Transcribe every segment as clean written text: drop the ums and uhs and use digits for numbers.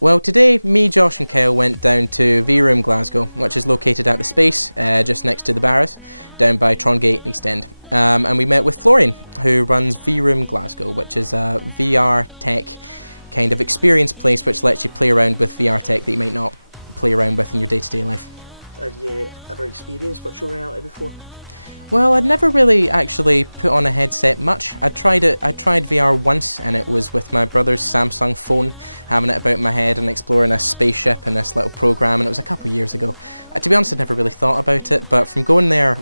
Well, today me, Josh and Kyle went down to VRoom Glasgow, which is located at the Space, just next to the Barras, down by Trongate East End. And we met with Florian, who runs VRoom Glasgow, which is a VR tech kind of experience place which lets you play around with VR tech that you might not play around with in your day-to-day life. Have you ever experienced virtual reality before? Well, I'd never really actually put on a headset much. I tried VR once, and it was with my brother's Samsung phone, having it about my head and exploring a spaceship in this little program, and it was a couple of years ago. To be honest, I'd never really thought about it, but from going there,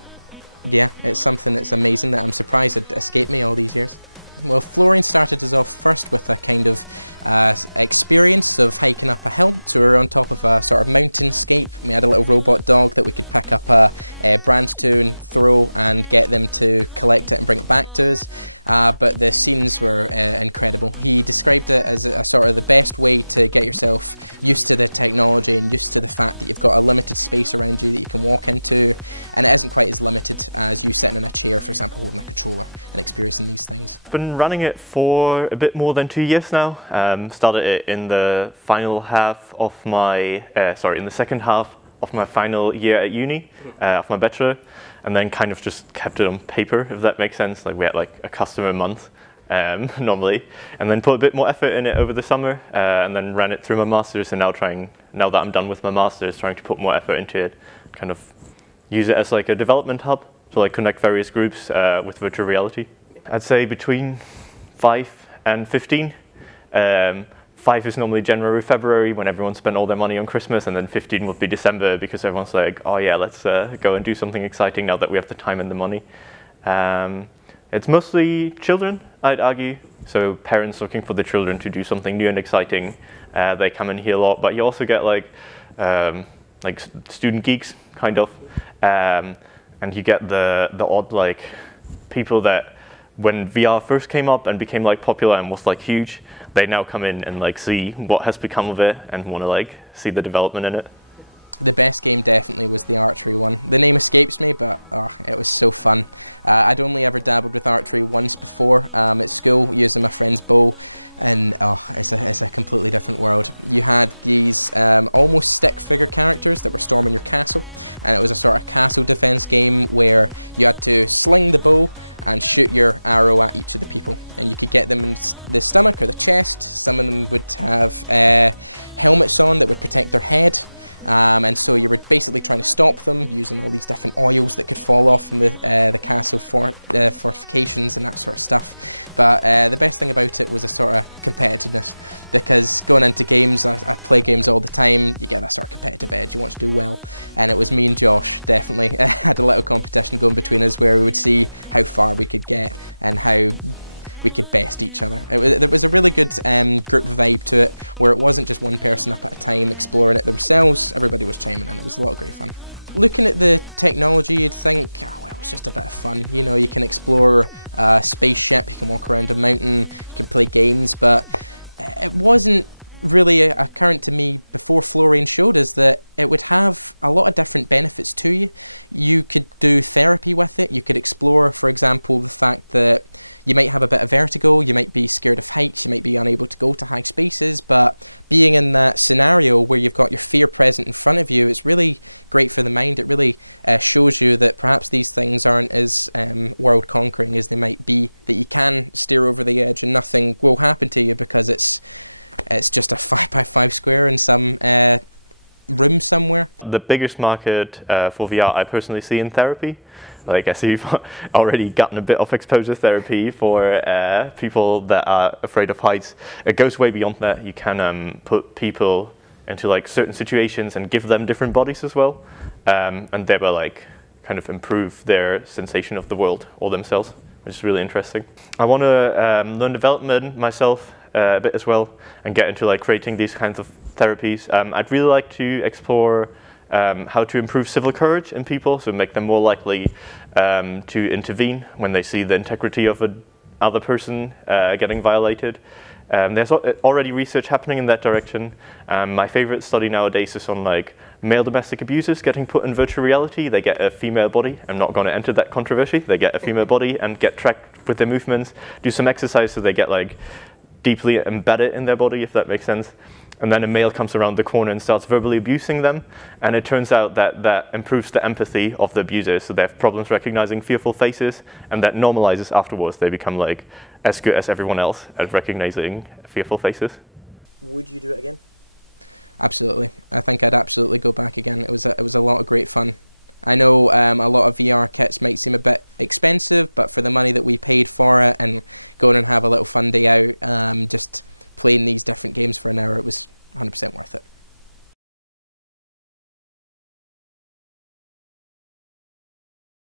yeah, it's something that's amazing that I'm surprised it escaped me all these years. Well, Florian started us off first with a kind of experience of hiking up a hill. So we were on top of a sort of mountainscape. We had a little robot dog that we could pick up a brand to and throw and get them to collect it and bring it back to us. But the scenes were incredible. He described it as a sort of the best way to get yourself used to the technology and used to the fact that you've got a limited space around you that you can walk into, and it isn't quite as limited as you sitting in a chair, for example, holding a controller and experiencing these things. I've been running it for a bit more than 2 years now. Started it in the final half of my, in the second half of my final year at uni, of my bachelor, and then kind of just kept it on paper, if that makes sense. Like we had like a customer a month normally, and then put a bit more effort in it over the summer, and then ran it through my masters, and now that I'm done with my masters, trying to put more effort into it, kind of use it as like a development hub to like connect various groups with virtual reality. I'd say between 5 and 15. 5 is normally January, February, when everyone spent all their money on Christmas, and then 15 would be December, because everyone's like, oh yeah, let's go and do something exciting now that we have the time and the money. It's mostly children, I'd argue. So parents looking for the children to do something new and exciting. They come in here a lot, but you also get like student geeks, kind of. And you get the odd like people that, when VR first came up and became like popular and was like huge, they now come in and like see what has become of it and want to like see the development in it. The best game definitely was the archery one. The name escapes me, but it was so fun. I'd only ever dabbled with archery once before at school, using my friend's bow, and it's a completely different world. You had these almost stick figure characters that were storming your castle, and it was a sort of castle defense game where you had to sling the bow and shoot your arrow at each of the people, and you could get them in the stomach or the chest. Some of them would have helmets on that would protect their head. And so you were basically trying to stop them using all these different oils that could fall off from the castle fortifications and that sort of stuff. But the best thing about it was a sort of competitiveness, because going into games, I play games all the time, you get that sort of competitive edge, you want to do well. And it was me and Josh definitely had a little competition going between us where we would see how far we could get and how we could best each other. There was a really good group vibe to it, where it wasn't just one person up at a time exploring it themselves, everybody was chiming in. It was a lot of great fun. Looking at the technology, you'd think, oh, well, it's just a bit of fun. You know, you can explore a spaceship, you can walk around a mountain, you can play games, but it wasn't really apparent to me before Florian showed us that it would have a lot of different benefits to you. You could do therapy with it. You could explore, for example, the fact that you might have a bit of vertigo, you might be scared of heights, you might be unable to go to high spaces, but being in that scenario where you've got your fear present in front of you, it's really great for the mind. It really shows you that perhaps these things aren't as world-conquering as they might be, that you can steer over the edge and nothing will happen to you because it's just a 5x5 square in some room somewhere. The biggest market for VR I personally see in therapy. Like I see you've already gotten a bit of exposure therapy for people that are afraid of heights. It goes way beyond that. You can put people into like certain situations and give them different bodies as well, and thereby like kind of improve their sensation of the world or themselves, which is really interesting. I want to learn development myself a bit as well and get into like creating these kinds of therapies. I'd really like to explore how to improve civil courage in people, so make them more likely to intervene when they see the integrity of another person getting violated. There's already research happening in that direction. My favorite study nowadays is on like male domestic abusers getting put in virtual reality. They get a female body. I'm not going to enter that controversy. They get a female body and get tracked with their movements, do some exercise so they get like deeply embedded in their body, if that makes sense. and then a male comes around the corner and starts verbally abusing them, and it turns out that that improves the empathy of the abusers, so they have problems recognizing fearful faces, and that normalizes afterwards. They become like as good as everyone else at recognizing fearful faces. Would you do it again? Absolutely. I think I'd absolutely go back again. It was a lot of great fun. I know a lot of VR kits might seem a bit expensive, but for the money that we paid for it and going and have a little fun day out, just playing these different games for an hour, it was 100% worth it.